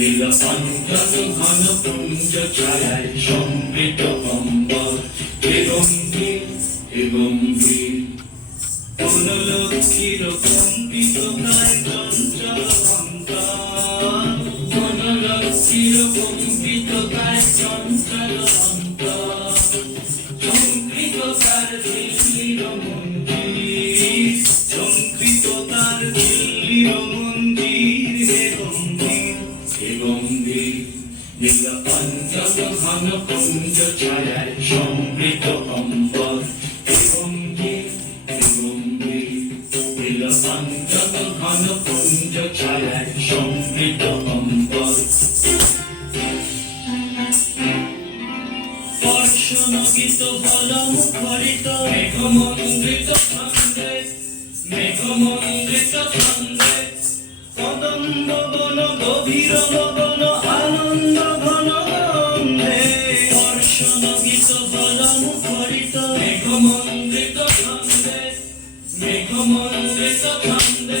অঞ্জন ঘন পুঞ্জ ছায়ায় সমৃত অম্বর হে গম্ভীর হে গম্ভীর বনলক্ষ্মীর কম্পিত কায় চঞ্চল অন্তর বনলক্ষ্মীর কম্পিত কায় চঞ্চল অন্তর সংকৃত তার দিল্লির মন্দির সংকৃত তার দিল্লির মন্দির নীল অঞ্চল ঘন কুঞ্জ ছায়ায় সমৃত অম্বর হে গম্ভীর হে গম্ভীর নীল অঞ্চল ঘন কুঞ্জ ছায়ায় সমৃত অম্বর বর্ষণ গীত বল মুখরিত মেঘমন্দ্রিত ছন্দে মেঘমন্দ্রিত বন গভীর গগন আনন্দ মুখরিত মেঘমন্দ্রিত ছন্দে মেঘমন্দ্রিত ছন্দে।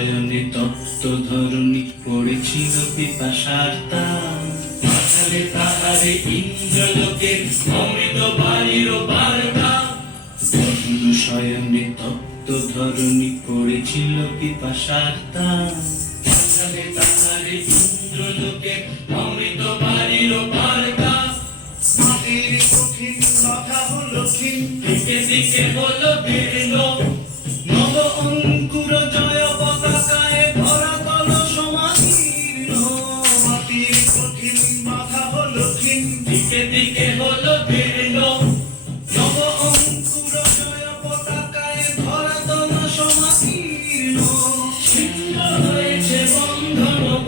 শয়নে তপ্ত ধরণী পড়েছিল পিপাসার তাহারে ইন্দ্রলোকে অমৃত বার্তা তপ্ত ধরণী পড়েছিল পিপাসার তাহারে ইন্দ্রলোকে অমৃত বার্তা কঠিন কথা হলো দিকে দিকে হলো নব অঙ্কুর